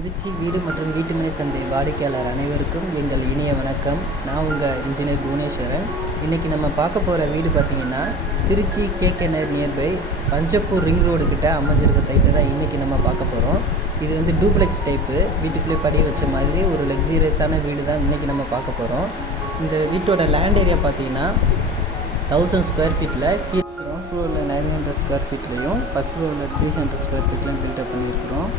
திருச்சி வீடு மற்றும் வீட்டுமனை சந்தை வாடிக்கையாளர் அனைவருக்கும் எங்கள் இனிய வணக்கம். நான் உங்கள் இன்ஜினியர் புவனேஸ்வரன். இன்றைக்கி நம்ம பார்க்க போகிற வீடு பார்த்திங்கன்னா Trichy KK Nagar nearby Panjapur ring road கிட்ட அமைஞ்சிருக்க சைட்டை தான் இன்றைக்கி நம்ம பார்க்க போகிறோம் இது வந்து டூப்ளெக்ஸ் டைப்பு வீட்டுக்குள்ளே படி வச்ச மாதிரி ஒரு லக்ஸீரியஸான வீடு தான் இன்றைக்கி நம்ம பார்க்க போகிறோம் இந்த வீட்டோட லேண்ட் ஏரியா பார்த்தீங்கன்னா தௌசண்ட் ஸ்கொயர் ஃபீட்டில் கீழே கிரவுண்ட் ஃப்ளோரில் நைன் ஹண்ட்ரட் ஸ்கொயர் ஃபீட்லேயும் ஃபஸ்ட் ஃப்ளோரில் த்ரீ ஹண்ட்ரட் ஸ்கொயர் ஃபீட்லையும் பில்டப் பண்ணியிருக்கிறோம்.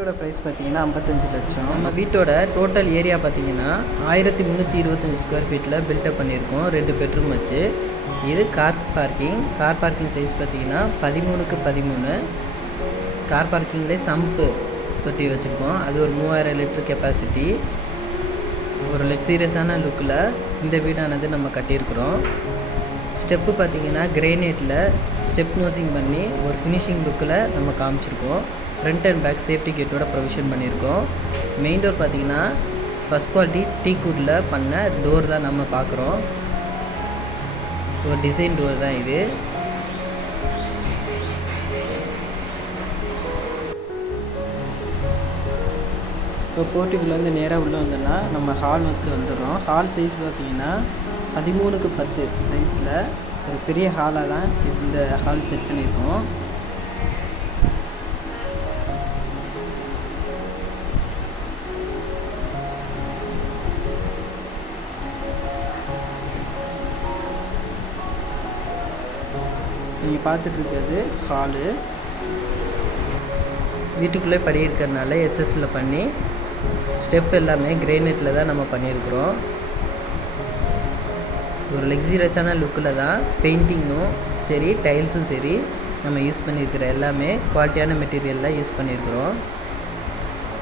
வீட்டோட ப்ரைஸ் பார்த்தீங்கன்னா ஐம்பத்தஞ்சு லட்சம். நம்ம வீட்டோட டோட்டல் ஏரியா பார்த்தீங்கன்னா ஆயிரத்தி முந்நூற்றி இருபத்தஞ்சி ஸ்கொயர் ஃபீட்டில் பில்டப் பண்ணியிருக்கோம். ரெண்டு பெட்ரூம் வச்சு. இது car parking car parking size பார்த்தீங்கன்னா பதிமூணுக்கு பதிமூணு. கார் பார்க்கிங்லேயே சம்பு தொட்டி வச்சுருக்கோம். அது ஒரு மூவாயிரம் லிட்டர் கெப்பாசிட்டி ஒரு லக்ஸீரியஸான லுக்கில் இந்த வீடானது நம்ம கட்டியிருக்கிறோம். ஸ்டெப்பு பார்த்தீங்கன்னா கிரேனைட்டில் ஸ்டெப் நோசிங் பண்ணி ஒரு ஃபினிஷிங் லுக்கில் நம்ம காமிச்சிருக்கோம். ஃப்ரண்ட் அண்ட் பேக் சேஃப்டி கேட்டோட ப்ரொவிஷன் பண்ணியிருக்கோம். மெயின் டோர் பார்த்தீங்கன்னா ஃபஸ்ட் குவாலிட்டி டீ குட்டில் பண்ண டோர் தான் நம்ம பார்க்குறோம். ஒரு டிசைன் டோர் தான் இது. இப்போ போர்ட்டுக்குள்ளேருந்து நேராக உள்ளே வந்தோம்னா நம்ம ஹால் வந்து வந்துடுறோம். ஹால் சைஸ் பார்த்தீங்கன்னா பதிமூணுக்கு பத்து சைஸில் ஒரு பெரிய ஹாலாக தான் இந்த ஹால் செட் பண்ணியிருக்கோம். நீங்கள் பார்த்துட்டு இருக்கிறது ஹாலு. வீட்டுக்குள்ளே படியிருக்கிறதுனால எஸ்எஸ்சில் பண்ணி ஸ்டெப் எல்லாமே கிரேனைட்டில் தான் நம்ம பண்ணியிருக்கிறோம். ஒரு லக்ஸீரியஸான லுக்கில் தான் பெயிண்டிங்கும் சரி டைல்ஸும் சரி நம்ம யூஸ் பண்ணியிருக்கிற எல்லாமே குவாலிட்டியான மெட்டீரியல்லாம் யூஸ் பண்ணியிருக்கிறோம்.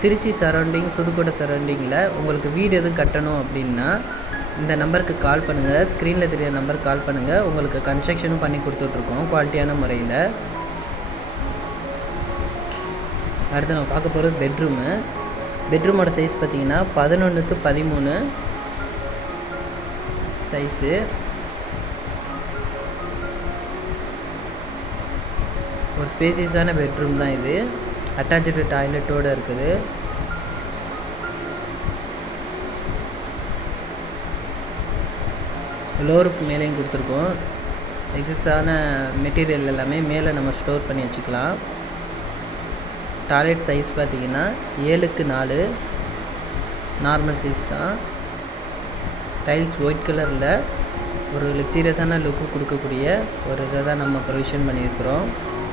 திருச்சி சரௌண்டிங் புதுக்கோட்டை சரௌண்டிங்கில் உங்களுக்கு வீடு எதுவும் கட்டணும் அப்படின்னா இந்த நம்பருக்கு கால் பண்ணுங்கள் ஸ்க்ரீனில் தெரிய நம்பருக்கு கால் பண்ணுங்கள் உங்களுக்கு கன்ஸ்ட்ரக்ஷனும் பண்ணி கொடுத்துட்ருக்கோம் குவாலிட்டியான முறையில். அடுத்து நம்ம பார்க்க போகிறது பெட்ரூமு பெட்ரூமோட சைஸ் பார்த்தீங்கன்னா பதினொன்றுக்கு பதிமூணு சைஸு ஒரு ஸ்பேசியஸான பெட்ரூம் தான் இது. அட்டாச்சு டாய்லெட்டோடு இருக்குது. லோ ரூஃப் மேலேயும் கொடுத்துருக்கோம். எக்ஸஸான மெட்டீரியல் எல்லாமே மேலே நம்ம ஸ்டோர் பண்ணி வச்சுக்கலாம். டாய்லெட் சைஸ் பார்த்திங்கன்னா ஏழுக்கு நாலு. நார்மல் சைஸ் தான். டைல்ஸ் ஒயிட் கலரில் ஒரு லக்ஸீரியஸான லுக்கு கொடுக்கக்கூடிய ஒரு இதை தான் நம்ம ப்ரொவிஷன் பண்ணியிருக்கிறோம்.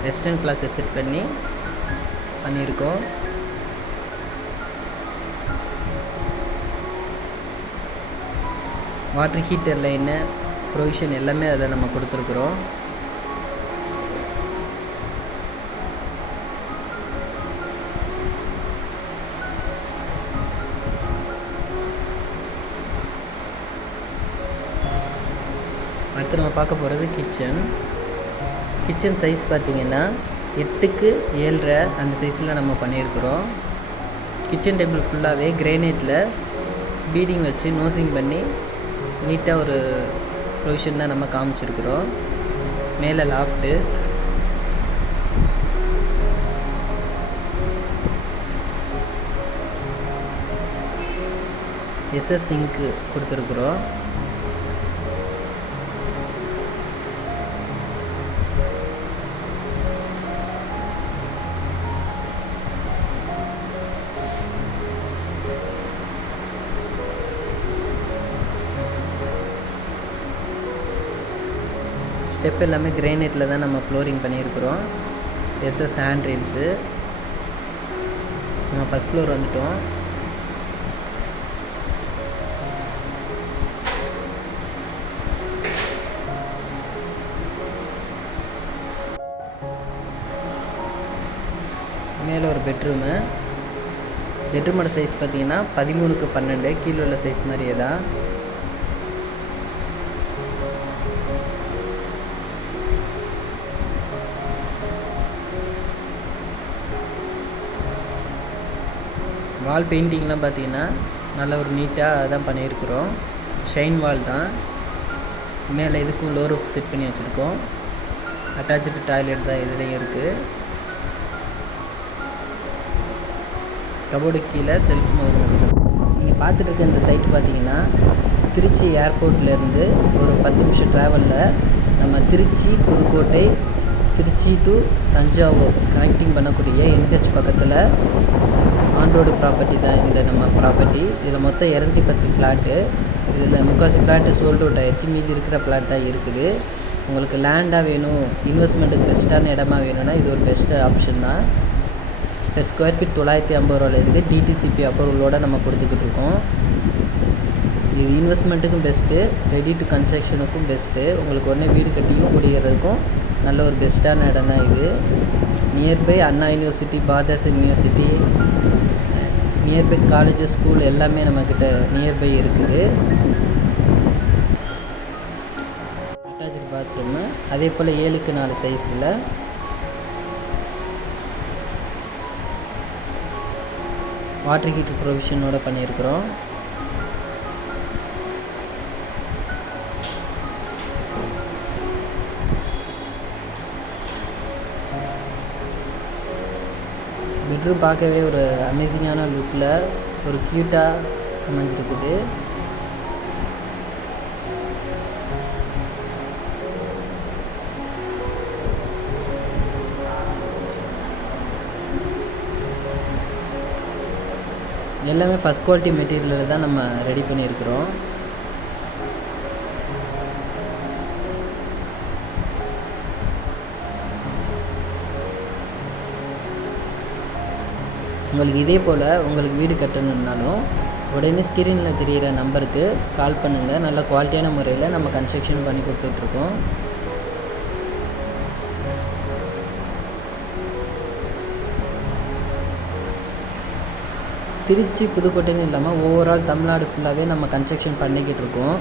வெஸ்டர்ன் கிளாஸை செட் பண்ணி பண்ணியிருக்கோம். வாட்டர் ஹீட்டர் லைனு ப்ரொவிஷன் எல்லாமே அதில் நம்ம கொடுத்துருக்குறோம். அடுத்து நம்ம பார்க்க போகிறது கிச்சன் கிச்சன் சைஸ் பார்த்திங்கன்னா எட்டுக்கு ஏழரை அந்த சைஸில் நம்ம பண்ணியிருக்கிறோம். கிச்சன் டேபிள் ஃபுல்லாகவே கிரேனைட்டில் பீடிங் வச்சு நோசிங் பண்ணி நீட்டாக ஒரு ப்ரொவிஷன் தான் நம்ம காமிச்சிருக்கிறோம். மேலே லாஃப்ட்டு எஸ்எஸ் சிங்க்கு கொடுத்துருக்குறோம். ஸ்டெப் எல்லாமே கிரேனைட்டில் தான் நம்ம ஃப்ளோரிங் பண்ணியிருக்கிறோம். எஸ்எஸ் ஹேண்ட் ரீல்ஸு நம்ம ஃபஸ்ட் ஃப்ளோர் வந்துட்டோம். மேலே ஒரு பெட்ரூமு பெட்ரூமோட சைஸ் பார்த்தீங்கன்னா பதிமூணுக்கு பன்னெண்டு. கீழே உள்ள சைஸ் மாதிரியே தான். வால் பெயிண்டிங்லாம் பார்த்தீங்கன்னா நல்ல ஒரு நீட்டாக தான் பண்ணியிருக்கிறோம். ஷைன் வால் தான். மேலே இதுக்கும் லோ ரூஃப் செட் பண்ணி வச்சுருக்கோம். அட்டாச்சு டாய்லெட் தான் இதுலேயும் இருக்குது கபோர்டு கீழே செல்ஃப் வரும் நீங்கள் பார்த்துட்டு இருக்க இந்த சைட் பார்த்தீங்கன்னா திருச்சி ஏர்போர்ட்லேருந்து ஒரு பத்து நிமிஷம் ட்ராவலில் நம்ம திருச்சி புதுக்கோட்டை திருச்சி டு தஞ்சாவூர் கனெக்டிங் பண்ணக்கூடிய என்ஹெச் பக்கத்தில் ஆன் ரோடு ப்ராப்பர்ட்டி தான் இந்த நம்ம ப்ராப்பர்ட்டி இதில் மொத்தம் இரநூத்தி பத்து பிளாட்டு இதில் முக்கால்வாசி பிளாட்டு சோல்ட் அவுட் ஆயிடுச்சு மீதி இருக்கிற பிளாட் தான் இருக்குது. உங்களுக்கு லேண்டாக வேணும் இன்வெஸ்ட்மெண்ட்டுக்கு பெஸ்ட்டான இடமா வேணும்னா இது ஒரு பெஸ்ட்டு ஆப்ஷன் தான். பெர் ஸ்கொயர் ஃபீட் தொள்ளாயிரத்தி ஐம்பது ரூபாலேருந்து டிடிசிபி அப்ரூவலோடு நம்ம கொடுத்துக்கிட்டு இருக்கோம். இது இன்வெஸ்ட்மெண்ட்டுக்கும் பெஸ்ட்டு ரெடி டு கன்ஸ்ட்ரக்ஷனுக்கும் பெஸ்ட்டு உங்களுக்கு உடனே வீடு கட்டியும் குடியேறதுக்கும் நல்ல ஒரு பெஸ்ட்டான இடம் தான் இது. Nearby Anna university Bharathidasan university nearby colleges school எல்லாமே நம்மக்கிட்ட நியர்பை இருக்குது. அட்டாச்சு பாத்ரூமு அதே போல் ஏழுக்கு நாலு சைஸில் வாட்டர் ஹீட்டர் ப்ரொவிஷனோட பண்ணியிருக்கிறோம். பெட்ரூம் பார்க்கவே ஒரு அமேசிங்கான லுக்கில் ஒரு க்யூட்டாக அமைஞ்சிருக்குது. எல்லாமே ஃபஸ்ட் குவாலிட்டி மெட்டீரியலில் தான் நம்ம ரெடி பண்ணியிருக்கிறோம். உங்களுக்கு இதே போல் உங்களுக்கு வீடு கட்டணுன்னாலும் உடனே ஸ்க்ரீனில் தெரிகிற நம்பருக்கு கால் பண்ணுங்கள் நல்ல குவாலிட்டியான முறையில் நம்ம கன்ஸ்ட்ரக்ஷன் பண்ணி கொடுத்துட்ருக்கோம். திருச்சி புதுக்கோட்டைன்னு இல்லாமல் ஓவரால் தமிழ்நாடு ஃபுல்லாகவே நம்ம கன்ஸ்ட்ரக்ஷன் பண்ணிக்கிட்டு இருக்கோம்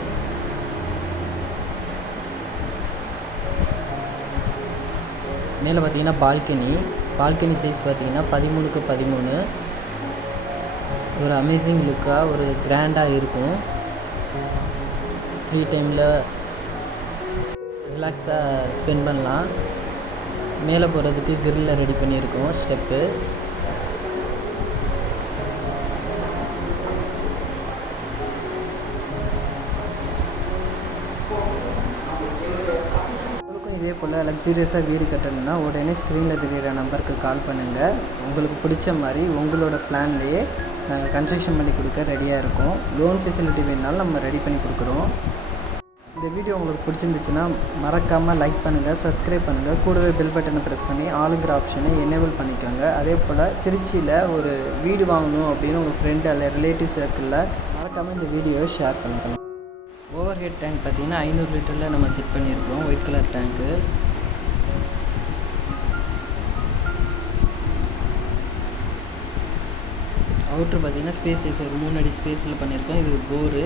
மேலே பார்த்தீங்கன்னா பால்கனி பால்கனி சைஸ் பார்த்தீங்கன்னா பதிமூணுக்கு பதிமூணு. ஒரு அமேசிங் லுக்காக ஒரு கிராண்டாக இருக்கும். ஃப்ரீ டைமில் ரிலாக்ஸாக ஸ்பெண்ட் பண்ணலாம். மேலே போகிறதுக்கு கிரில்ல ரெடி பண்ணியிருக்கோம் ஸ்டெப்பு உங்களுக்கும் இதே போல் லக்ஸூரியஸாக வீடு கட்டணும்னா உடனே ஸ்க்ரீனில் தெரிகிற நம்பருக்கு கால் பண்ணுங்கள் உங்களுக்கு பிடிச்ச மாதிரி உங்களோட பிளான்லேயே நாங்கள் கன்ஸ்ட்ரக்ஷன் பண்ணி கொடுக்க ரெடியாக இருக்கோம். லோன் ஃபெசிலிட்டி வேணுனாலும் நம்ம ரெடி பண்ணி கொடுக்குறோம். இந்த வீடியோ உங்களுக்கு பிடிச்சிருந்துச்சுன்னா மறக்காமல் லைக் பண்ணுங்கள் சப்ஸ்கிரைப் பண்ணுங்கள் கூடவே பெல் பட்டனை ப்ரெஸ் பண்ணி ஆளுங்கிற ஆப்ஷனை எனேபிள் பண்ணிக்கோங்க. அதே போல் திருச்சியில் ஒரு வீடு வாங்கணும் அப்படின்னு உங்கள் ஃப்ரெண்டு அல்ல ரிலேட்டிவ் சர்க்கிளில் மறக்காமல் இந்த வீடியோவை ஷேர் பண்ணிக்கலாம். ஓவர் ஹெட் டேங்க் பார்த்தீங்கன்னா ஐநூறு லிட்டரில் நம்ம செட் பண்ணியிருக்கோம். ஒயிட் கலர் டேங்க்கு அவுட்ரு பார்த்தீங்கன்னா ஸ்பேஸ் ஒரு மூணு அடி ஸ்பேஸில் பண்ணியிருக்கோம். இது போரு